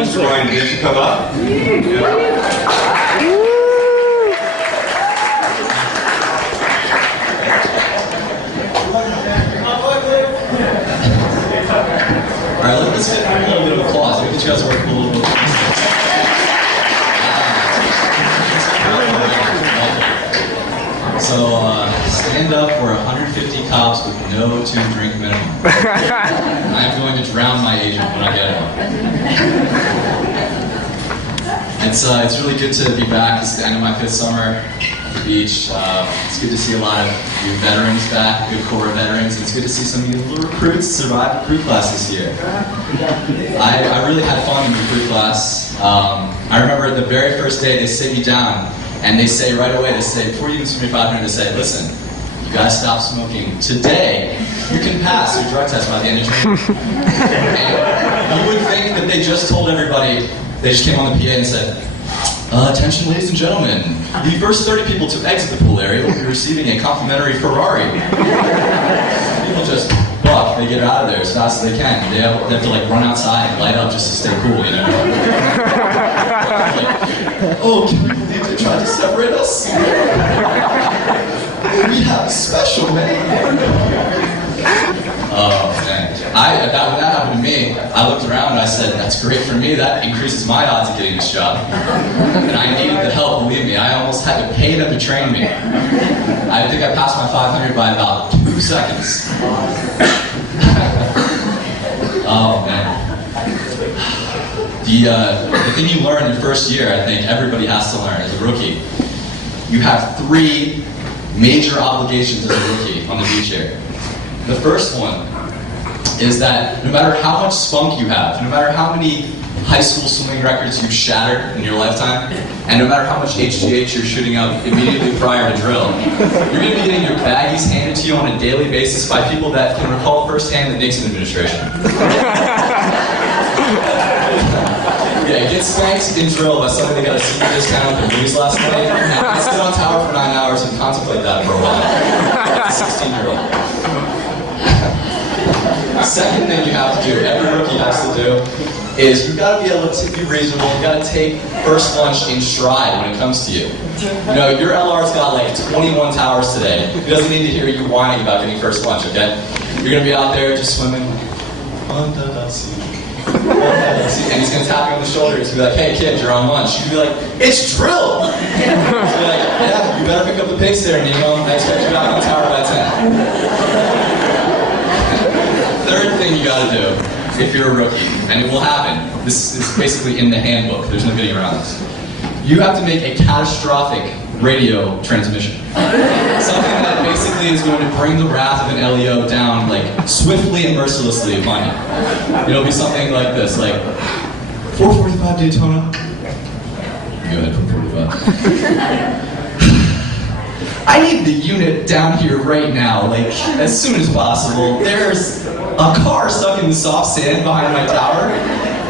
Mr. Ryan Dish to come up. Alright, let's get a little bit of applause. Maybe you guys work a little bit. So, stand up for 150 cops with no 2-drink minimum. I'm going to drown my agent when I get home. It's really good to be back. It's the end of my 5th summer at the beach. It's good to see a lot of new veterans back, good core veterans. It's good to see some of you little recruits survive the recruit class this year. I really had fun in the recruit class. I remember the very first day they sit you down and they say right away, before you even submit 500, they say, listen, you gotta stop smoking. Today, you can pass your drug test by the end of June. And you would think that they just told everybody, they just came on the PA and said, attention ladies and gentlemen, the first 30 people to exit the pool area will be receiving a complimentary Ferrari. People just buck, they get out of there as fast as they can. They have to like run outside and light up just to stay cool, you know? Like, oh, can you believe they tried to separate us? We have a special, man. Oh, man. When that happened to me, I looked around and I said, that's great for me, that increases my odds of getting this job. And I needed the help, believe me. I almost had to pay them to train me. I think I passed my 500 by about 2 seconds. Oh, man. The thing you learn in your first year, I think everybody has to learn as a rookie, you have 3 major obligations as a rookie on the beach here. The first one is that no matter how much spunk you have, no matter how many high school swimming records you've shattered in your lifetime, and no matter how much HGH you're shooting out immediately prior to drill, you're going to be getting your baggies handed to you on a daily basis by people that can recall firsthand the Nixon administration. Yeah, get spanked in drill by somebody that got a senior discount at the movies last night, and sit on tower for 9 hours and contemplate that for a while. That's a 16-year-old. Second thing you have to do, every rookie has to do, is you've got to be able to be reasonable. You've got to take first lunch in stride when it comes to you. You know, your LR's got like 21 towers today. He doesn't need to hear you whining about getting first lunch, okay? You're going to be out there just swimming. And he's going to tap you on the shoulder. He's going to be like, hey kid, you're on lunch. You can be like, it's drill! He's going to be like, yeah, you better pick up the pigs there, Nemo. I expect you back on tower by 10. Third thing you gotta do, if you're a rookie, and it will happen, this is basically in the handbook, there's no getting around this. You have to make a catastrophic radio transmission. Something that basically is going to bring the wrath of an LEO down, like, swiftly and mercilessly upon you. It'll be something like this, like, 445 Daytona. Go ahead, 445. I need the unit down here right now, like, as soon as possible. There's a car stuck in the soft sand behind my tower,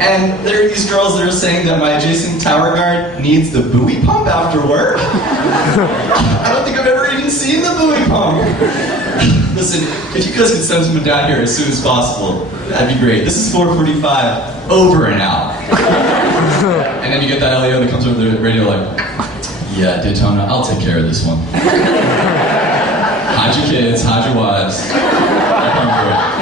and there are these girls that are saying that my adjacent tower guard needs the buoy pump after work. I don't think I've ever even seen the buoy pump. Listen, if you guys could send someone down here as soon as possible, that'd be great. This is 445, over and out. And then you get that LEO that comes over the radio like, yeah, Daytona, I'll take care of this one. Hide your kids, hide your wives. I'll come through it.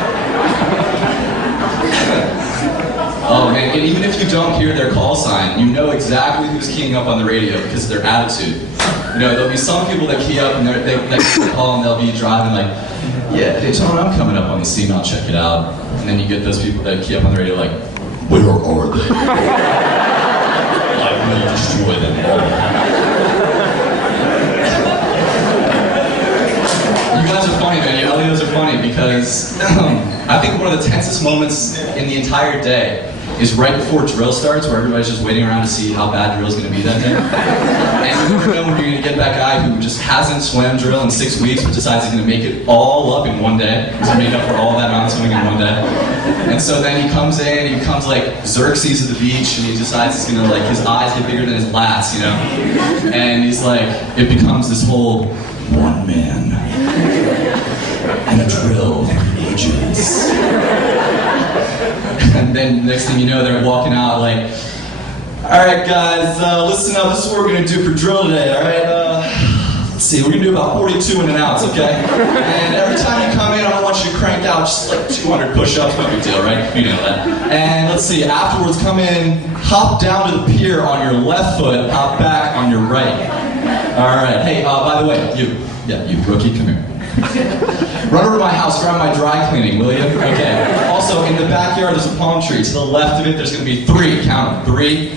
Oh man, and even if you don't hear their call sign, you know exactly who's keying up on the radio because of their attitude. You know, there'll be some people that key up and they call and they'll be driving like, yeah, Daytona, I'm coming up on the scene, I'll check it out. And then you get those people that key up on the radio like, where are they? I will destroy them all. You guys are funny, man. You LEOs are funny because I think one of the tensest moments in the entire day is right before drill starts, where everybody's just waiting around to see how bad drill's going to be that day. And you never know when you're going to get that guy who just hasn't swam drill in 6 weeks, but decides he's going to make it all up in one day. He's going to make up for all that mountain swimming in one day. And so then he comes in, he becomes like Xerxes at the beach, and he decides he's going to, like, his eyes get bigger than his lats, you know? And he's like, it becomes this whole one man and a drill for ages. And then next thing you know, they're walking out like, all right, guys, listen up. This is what we're gonna do for drill today. All right. Let's see. We're gonna do about 42 in and outs, okay? And every time you come in, I want you to crank out just like 200 push-ups. No big deal, right? You know that. And let's see. Afterwards, come in, hop down to the pier on your left foot, hop back on your right. All right. Hey, by the way, you rookie, come here. Run over to my house, grab my dry cleaning, will you? Okay. Also, in the backyard, there's a palm tree. To the left of it, there's going to be 3, count them, 3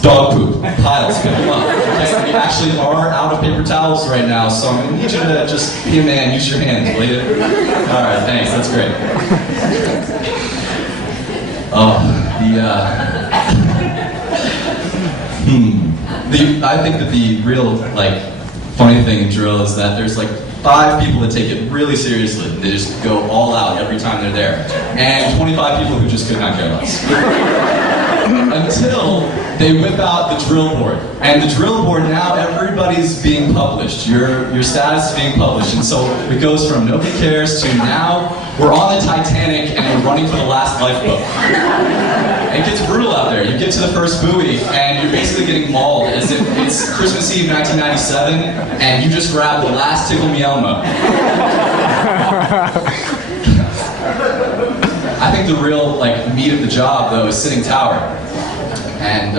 dog poop piles. Pick them up. Okay? We actually are out of paper towels right now, so I'm going to need you to just be a man, use your hands, will you? All right, thanks. That's great. I think that the real, funny thing in drill is that there's, 5 people that take it really seriously. They just go all out every time they're there. And 25 people who just could not care less. Until they whip out the drill board. And the drill board, now everybody's being published. Your status is being published. And so it goes from nobody cares to now we're on the Titanic and we're running for the last lifeboat. It gets brutal out there. You get to the first buoy and you're basically getting mauled as if it's Christmas Eve 1997 and you just grabbed the last Tickle Me Elmo. I think the real meat of the job though is sitting tower. And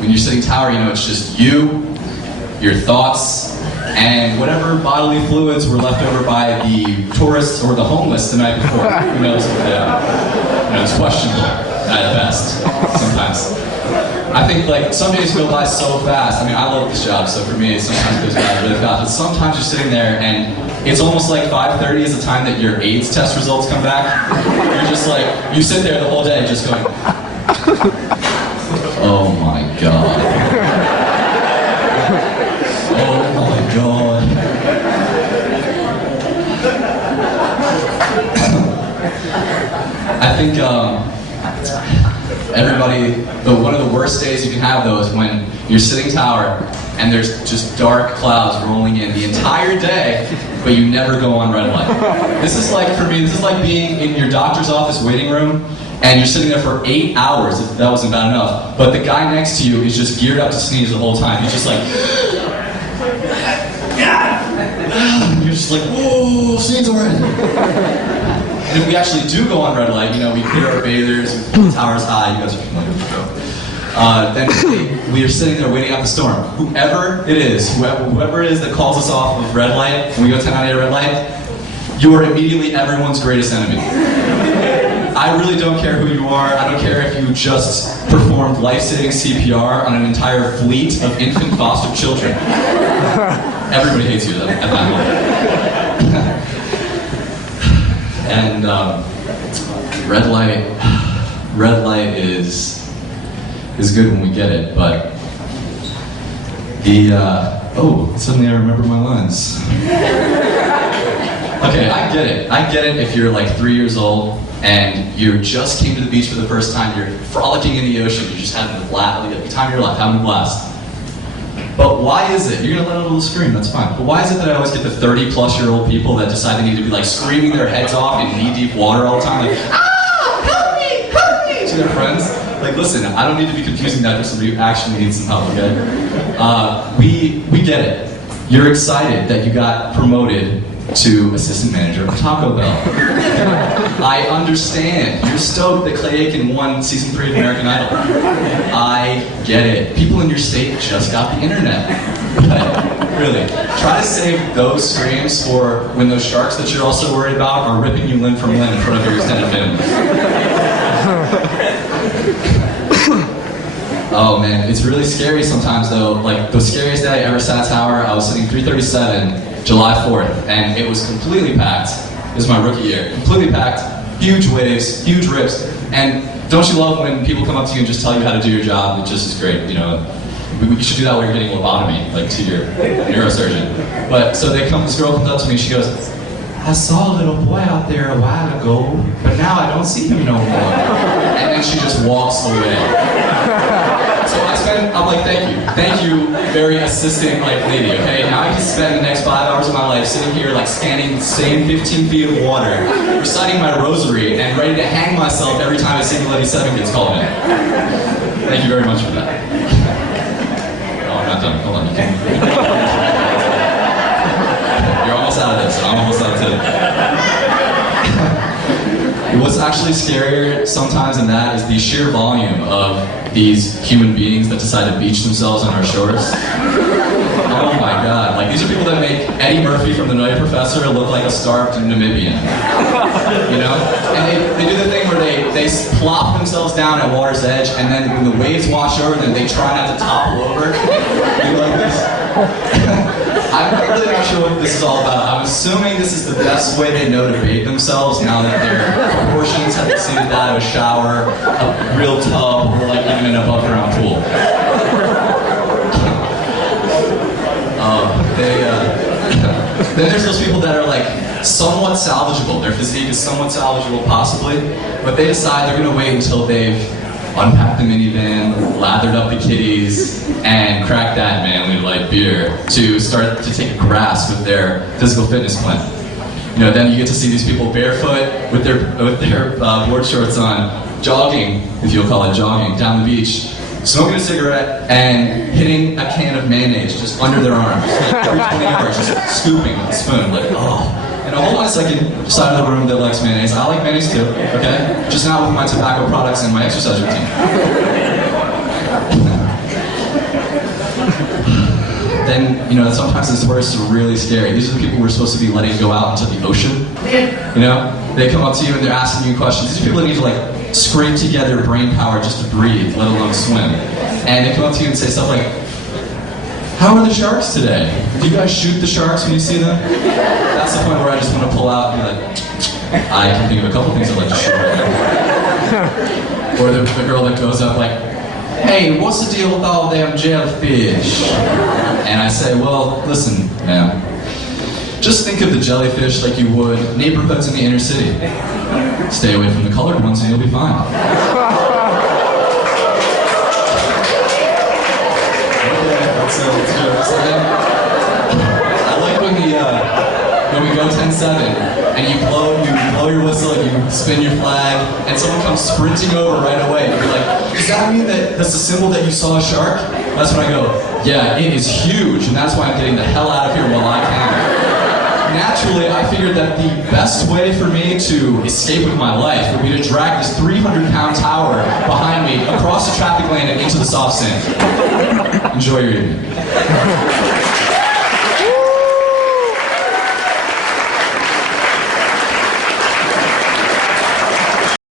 when you're sitting tower, it's just you, your thoughts, and whatever bodily fluids were left over by the tourists or the homeless the night before. Who knows? It's questionable at best sometimes. I think some days go by so fast. I mean, I love this job, so for me, it sometimes goes by really fast. But sometimes you're sitting there and it's almost like 5:30 is the time that your AIDS test results come back. You're just you sit there the whole day just going, oh my God. Oh my God. I think one of the worst days you can have though is when you're sitting tower and there's just dark clouds rolling in the entire day, but you never go on red light. This is for me, this is like being in your doctor's office waiting room and you're sitting there for 8 hours, if that wasn't bad enough, but the guy next to you is just geared up to sneeze the whole time. He's just you're just whoa, sneeze already. And if we actually do go on red light, we clear our bathers, the tower's high, you guys are familiar with the show. Then we are sitting there waiting out the storm. Whoever it is that calls us off with red light, when we go 10 out of red light, you are immediately everyone's greatest enemy. I really don't care who you are. I don't care if you just performed life-saving CPR on an entire fleet of infant foster children. Everybody hates you at that moment. And red light is good when we get it, but suddenly I remember my lines. Okay, I get it if you're 3 years old and you just came to the beach for the first time, you're frolicking in the ocean, you're just having the time of your life, having a blast. But why is it, you're gonna let out a little scream, that's fine, but why is it that I always get the 30-plus-year-old people that decide they need to be screaming their heads off in knee-deep water all the time, help me, to their friends? Listen, I don't need to be confusing that for somebody who actually needs some help, okay? We get it. You're excited that you got promoted to assistant manager of Taco Bell. I understand. You're stoked that Clay Aiken won season 3 of American Idol. I get it. People in your state just got the internet. But really, try to save those screams for when those sharks that you're also worried about are ripping you limb from limb in front of your extended family. Oh man, it's really scary sometimes though. The scariest day I ever sat tower, I was sitting 337, July 4th, and it was completely packed. It was my rookie year. Completely packed, huge waves, huge rips, and don't you love when people come up to you and just tell you how to do your job? It just is great, You should do that while you're getting lobotomy, to your neurosurgeon. But so this girl comes up to me and she goes, I saw a little boy out there a while ago, but now I don't see him no more. And then she just walks away. So I spent I'm like, thank you, very assistant lady, okay? Now I can spend the next 5 hours of my life sitting here scanning the same 15 feet of water, reciting my rosary, and ready to hang myself every time a single lady 7 gets called in. Thank you very much for that. Oh, I'm not done. Hold on. You're almost out of this. I'm almost out of it. What's actually scarier sometimes than that is the sheer volume of these human beings that decide to beach themselves on our shores. Oh my god, these are people that make Eddie Murphy from The Nutty Professor look like a starved Namibian. You know? And they do the thing where they plop themselves down at water's edge, and then when the waves wash over them, they try not to topple over. They go like this. I'm really not sure what this is all about. I'm assuming this is the best way they know to bathe themselves now that their proportions have exceeded that of a shower, a real tub, or even an above-ground pool. Then there's those people that are somewhat salvageable. Their physique is somewhat salvageable, possibly, but they decide they're going to wait until they've unpacked the minivan, lathered up the kitties, and cracked that manly light beer to start to take a grasp of their physical fitness plan. Then you get to see these people barefoot with their board shorts on, jogging, if you'll call it jogging, down the beach, smoking a cigarette and hitting a can of mayonnaise just under their arms, every 20 yards, just scooping with a spoon, hold on a second, side of the room that likes mayonnaise. I like mayonnaise too, okay? Just not with my tobacco products and my exercise routine. Then, sometimes the tourists are really scary. These are the people we're supposed to be letting go out into the ocean. They come up to you and they're asking you questions. These are people that need to scrape together brain power just to breathe, let alone swim. And they come up to you and say stuff like, "How are the sharks today? Do you guys shoot the sharks when you see them?" That's the point where I just want to pull out and be like, I can think of a couple things I'd like to shoot right now. Or the girl that goes up "Hey, what's the deal with all them jellyfish?" And I say, "Well, listen, ma'am. Just think of the jellyfish like you would neighborhoods in the inner city. Stay away from the colored ones and you'll be fine." I like when we go 10-7 and you blow your whistle and you spin your flag and someone comes sprinting over right away and you're like, "Does that mean that's a symbol that you saw a shark?" That's when I go, "Yeah, it is huge, and that's why I'm getting the hell out of here while I can." Naturally, I figured that the best way for me to escape with my life would be to drag this 300-pound tower behind me across the traffic lane and into the soft sand. Enjoy your evening.